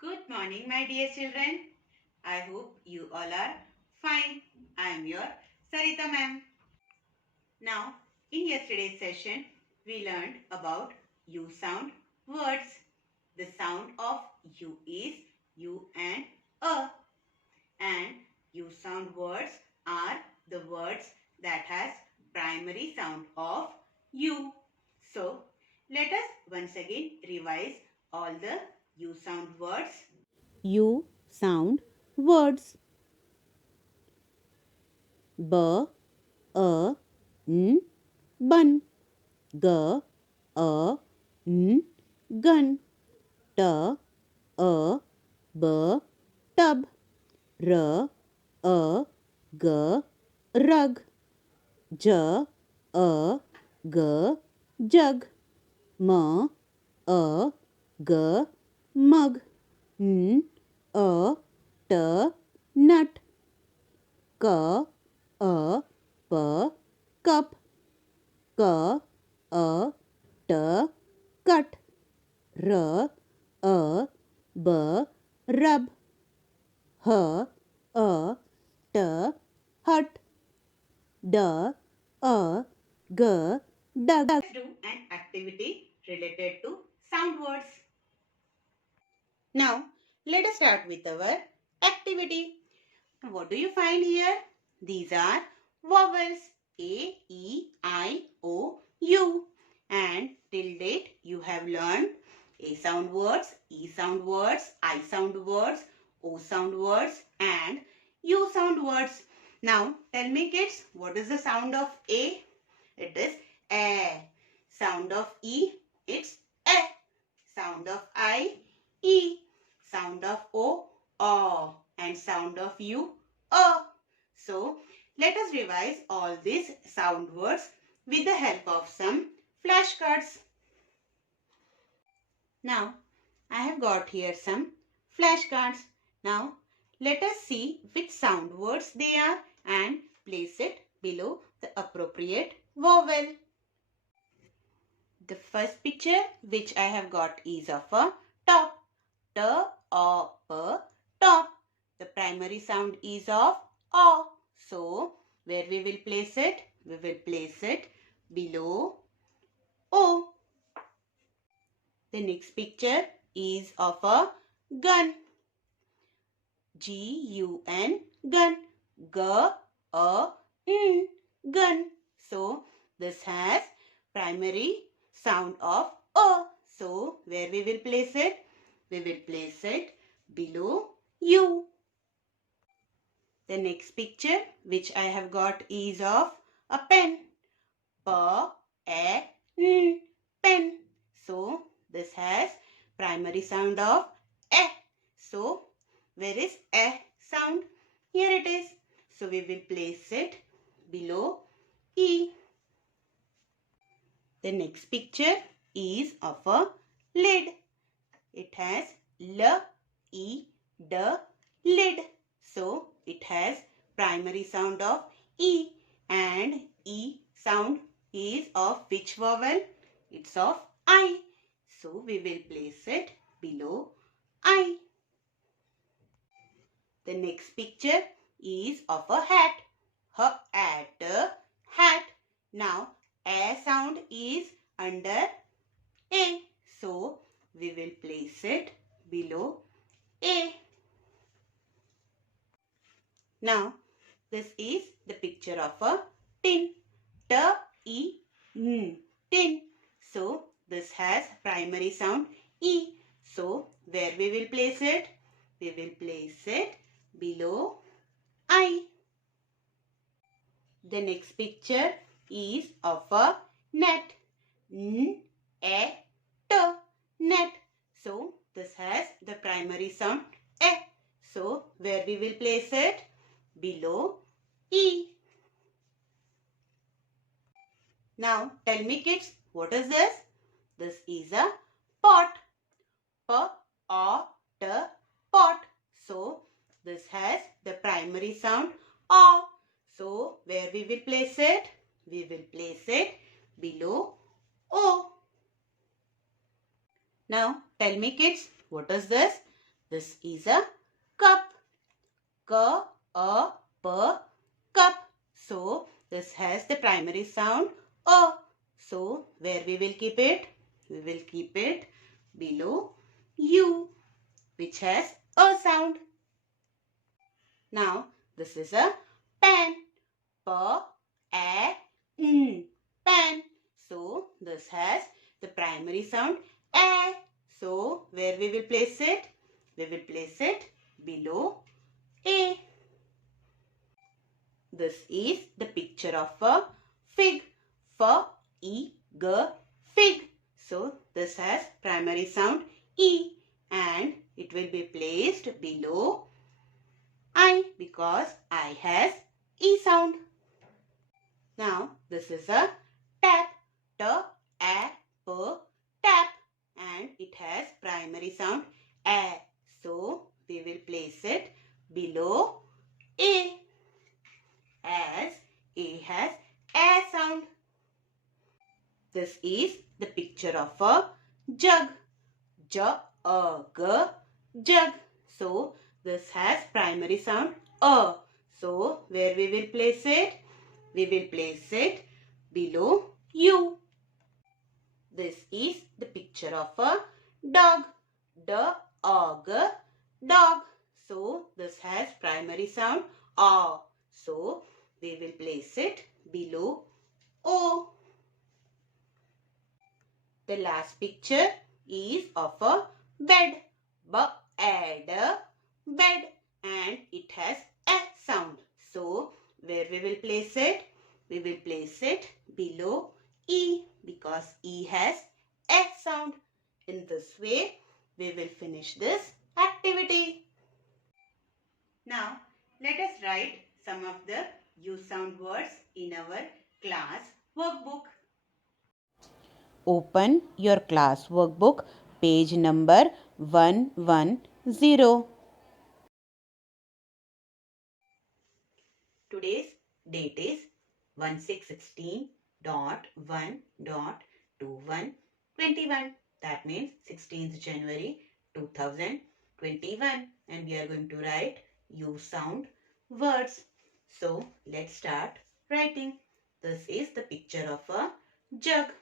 Good morning, my dear children. I hope you all are fine. I am your Sarita ma'am. Now, in yesterday's session, we learned about U sound words. The sound of U is U and A. And U sound words are the words that has primary sound of U. So, let us once again revise all the U sound words. U sound words. B, A, N, bun. G, A, N, gun. T, A, B, tub. R, A, G, rug. J, A, G, jug. M, A, G, mug. N, A, T, nut. K, A, P, cup. K, A, T, cut. R, A, B, rub. H, A, T, hut. D, A, G, dug. Let's do an activity related to sound words. Now, let us start with our activity. What do you find here? These are vowels A, E, I, O, U. And till date, you have learned A sound words, E sound words, I sound words, O sound words, and U sound words. Now, tell me kids, what is the sound of A? It is A. Sound of E, it's A. Sound of I, E. Sound of O. And sound of U, O. So, let us revise all these sound words with the help of some flashcards. Now, I have got here some flashcards. Now, let us see which sound words they are and place it below the appropriate vowel. The first picture which I have got is of a top. T-O-P, top. The primary sound is of O. So, where we will place it? We will place it below O. The next picture is of a gun. G-U-N, gun. G-A-N, gun. So, this has primary sound of O. So, where we will place it? We will place it below U. The next picture which I have got is of a pen. P-A-N, pen. So, this has primary sound of A. So, where is A sound? Here it is. So, we will place it below E. The next picture is of a lid. It has L-E-D, lid. So, it has primary sound of E. And E sound is of which vowel? It's of I. So, we will place it below I. The next picture is of a hat. Hat, hat. Now, A sound is under A. So, we will place it below A. Now, this is the picture of a tin. T-E-N, tin. So, this has primary sound E. So, where we will place it? We will place it below I. The next picture is of a net. N-A-T, net. So, this has the primary sound A. So, where we will place it? Below E. Now, tell me kids, what is this? This is a pot. P-O-T, pot. So, this has the primary sound O. So, where we will place it? We will place it below O. Now, tell me kids, what is this? This is a cup. K-A-P, cup. So this has the primary sound A. So where we will keep it? We will keep it below U, which has a sound. Now this is a pen. P-A-N, pen. So this has the primary sound A. So where we will place it? We will place it below A. This is the picture of a fig. F-E-G, fig. So this has primary sound E and it will be placed below I because I has E sound. Now this is a tap. T-A-P, tap, and it has primary sound A. So we will place it below A as A has A sound. This is the picture of a jug. J-A-G, jug. So this has primary sound A. So where we will place it? We will place it below U. This is the picture of a dog. D-A-G, dog. So this has primary sound A. So we will place it below O. The last picture is of a bed. B-E-D, bed, and it has a sound. So where we will place it? We will place it below E because E has a sound. In this way, we will finish this activity. Now, let us write some of the use sound words in our class workbook. Open your class workbook, page number 110. Today's date is 16.1.2121. That means 16th January 2021. And we are going to write use sound words. So let's start writing. This is the picture of a jug.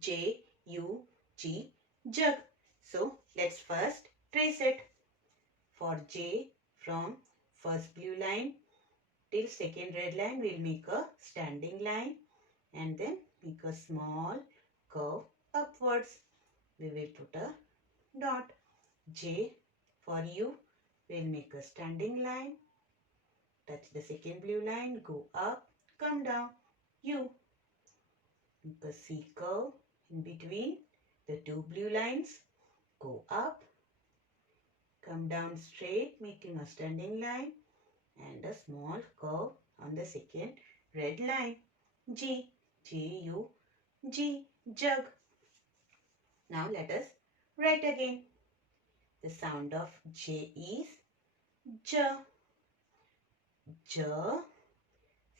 J-U-G, jug. So let's first trace it. For J, from first blue line till second red line, we'll make a standing line and then make a small curve upwards. We will put a dot. J, for U, we'll make a standing line, touch the second blue line, go up, come down. U, make a C curve in between the two blue lines, go up, come down straight, making a standing line and a small curve on the second red line. G, J-U, G, jug. Now let us write again. The sound of J is J. J.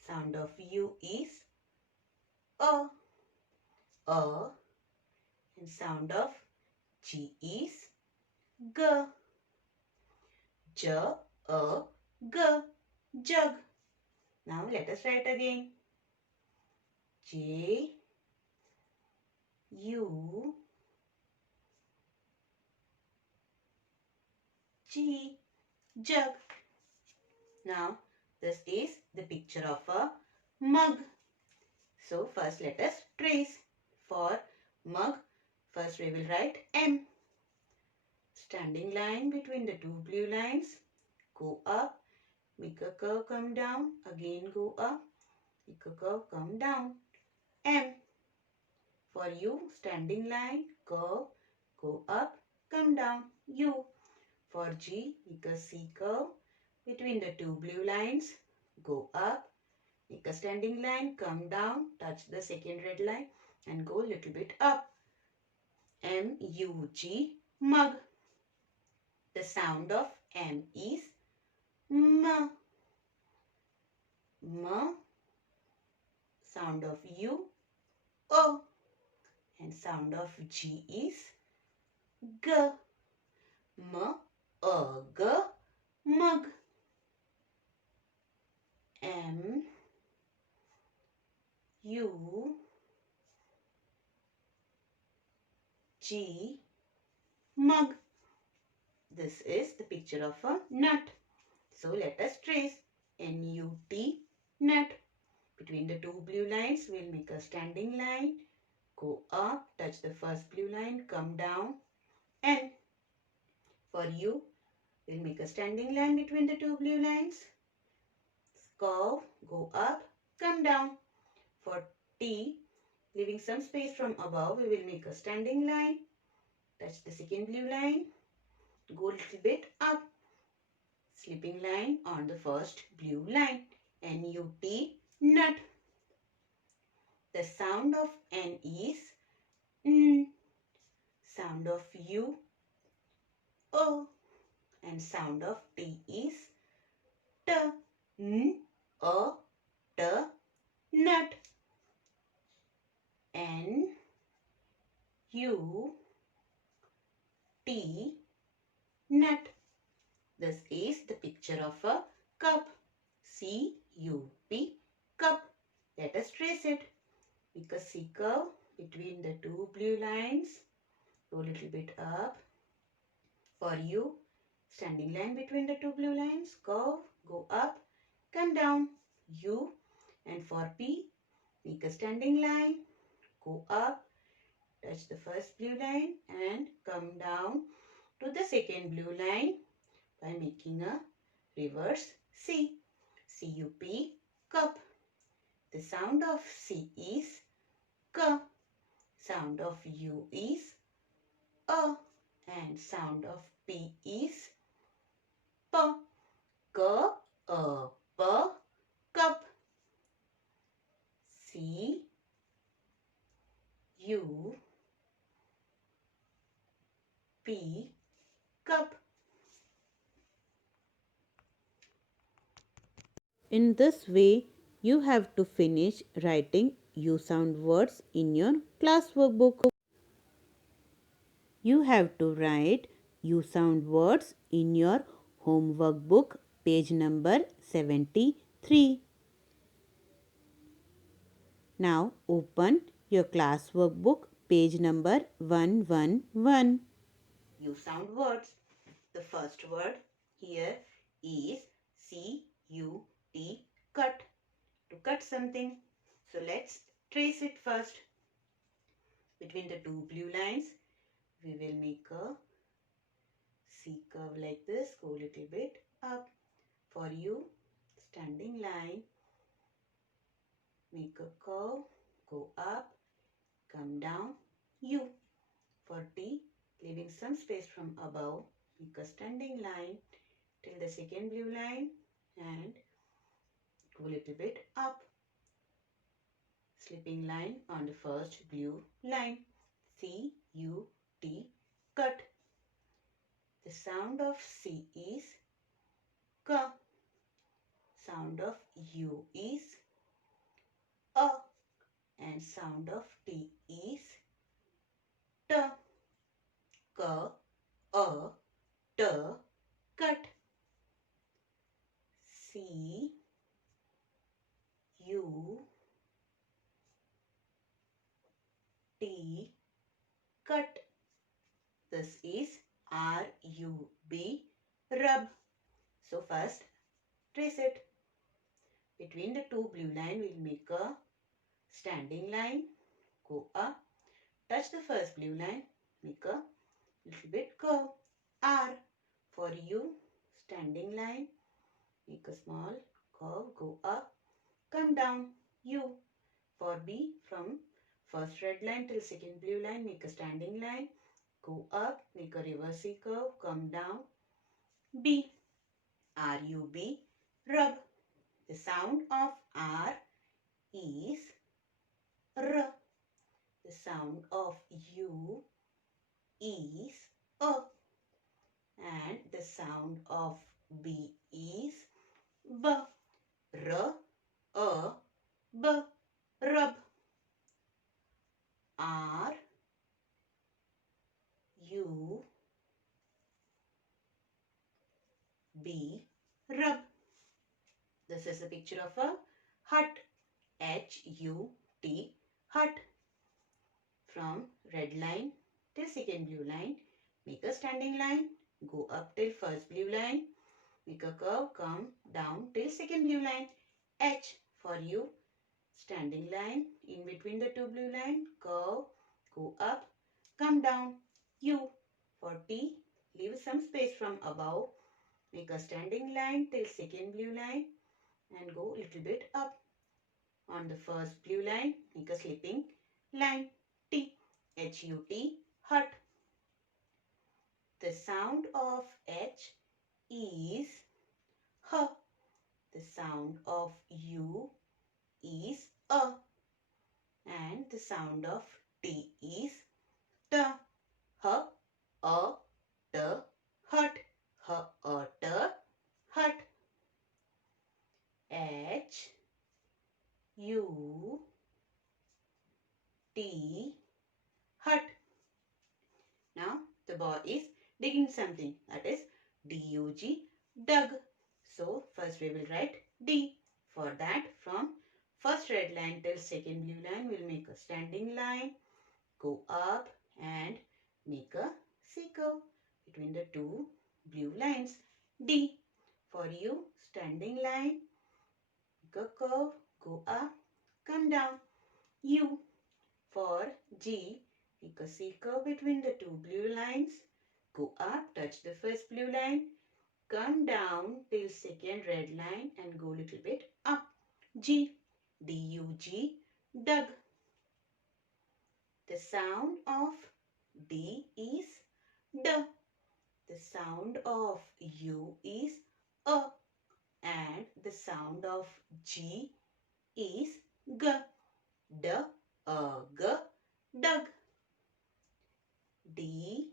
Sound of U is A. A. And sound of G is G. J, A, G, jug. Now let us write again. J, U, G, jug. Now this is the picture of a mug. So first let us trace. For mug, first we will write M. Standing line between the two blue lines. Go up, make a curve, come down, again go up, make a curve, come down. M. For U, standing line, curve, go up, come down. U. For G, make a C curve between the two blue lines, go up, make a standing line, come down, touch the second red line and go a little bit up. M-U-G, mug. The sound of M is M. M. Sound of U, O. And sound of G is G. M, G, mug. M, U, G, mug. This is the picture of a nut. So let us trace. N-U-T, nut. Between the two blue lines, we'll make a standing line. Go up, touch the first blue line, come down. N. For U, we'll make a standing line between the two blue lines. Curve, go up, come down. For T, leaving some space from above, we will make a standing line. Touch the second blue line. Go a little bit up. Slipping line on the first blue line. N-U-T, nut. The sound of N is N. Sound of U, O. And sound of T is T. N, A, T, nut. N, U, T, nut. This is the picture of a cup. C-U-P, cup. Let us trace it. Make a C curve between the two blue lines. Go a little bit up. For U, standing line between the two blue lines. Curve, go up, come down. U. And for P, make a standing line. Go up, touch the first blue line and come down to the second blue line by making a reverse C. C-U-P, cup. The sound of C is K. Sound of U is A. And sound of P is P. K, A, P, cup. C, U, P, cup. In this way, you have to finish writing U sound words in your class workbook. You have to write U sound words in your homework book, page number 73. Now open your class workbook, page number 111. U sound words. The first word here is C-U-T, cut. To cut something. So let's trace it first. Between the two blue lines, we will make a C curve like this. Go a little bit up. For U, standing line. Make a curve. Go up. Come down. U. For T, leaving some space from above. Make a standing line till the second blue line and go a little bit up. Slipping line on the first blue line. C-U-T, cut. The sound of C is K. Sound of U is A. And sound of T is T. K, A, T, cut. C, U, T, cut. This is R-U-B, rub. So first trace it. Between the two blue line, we'll make a standing line. Go up. Touch the first blue line. Make a little bit curve. R. For U, standing line. Make a small curve. Go up. Come down. U. For B, from first red line till second blue line, make a standing line. Go up. Make a reverse C curve. Come down. B. R-U-B, rub. The sound of R is R. The sound of U is A. And the sound of B is B. R, A, B, rub. R, U, B. Rub. This is a picture of a hut. H-U-T. Hut. From red line till second blue line, make a standing line. Go up till first blue line. Make a curve, come down till second blue line. H for you. Standing line in between the two blue line. Curve, go up, come down. U for T. Leave some space from above. Make a standing line till second blue line and go a little bit up. On the first blue line, make a slipping line. T. H-U-T. Hut. The sound of H is H. The sound of U is A. And the sound of T is T. H, A, T, hut. H, A, T, hut. H, U, T, hut. Now the boy is digging something, that is D-U-G, dug. So first we will write D. For that, from first red line till second blue line, we will make a standing line, go up and make a C curve between the two blue lines. D. For you, standing line, make a curve, go up, come down. U. For G, make a C curve between the two blue lines, go up, touch the first blue line, come down till second red line and go little bit up. G. D-U-G, dug. The sound of D is D. The sound of U is A. And the sound of G is G. D, A, G, dug. D,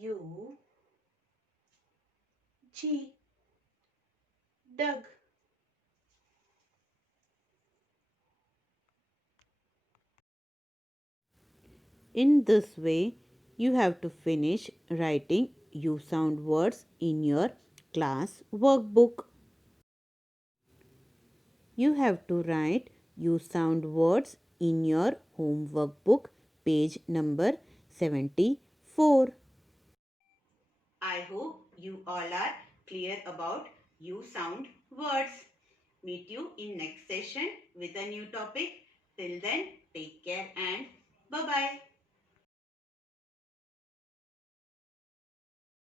U, G, dug. In this way, you have to finish writing you sound words in your class workbook. You have to write you sound words in your home workbook, page number 74. I hope you all are clear about you sound words. Meet you in next session with a new topic. Till then, take care and bye-bye.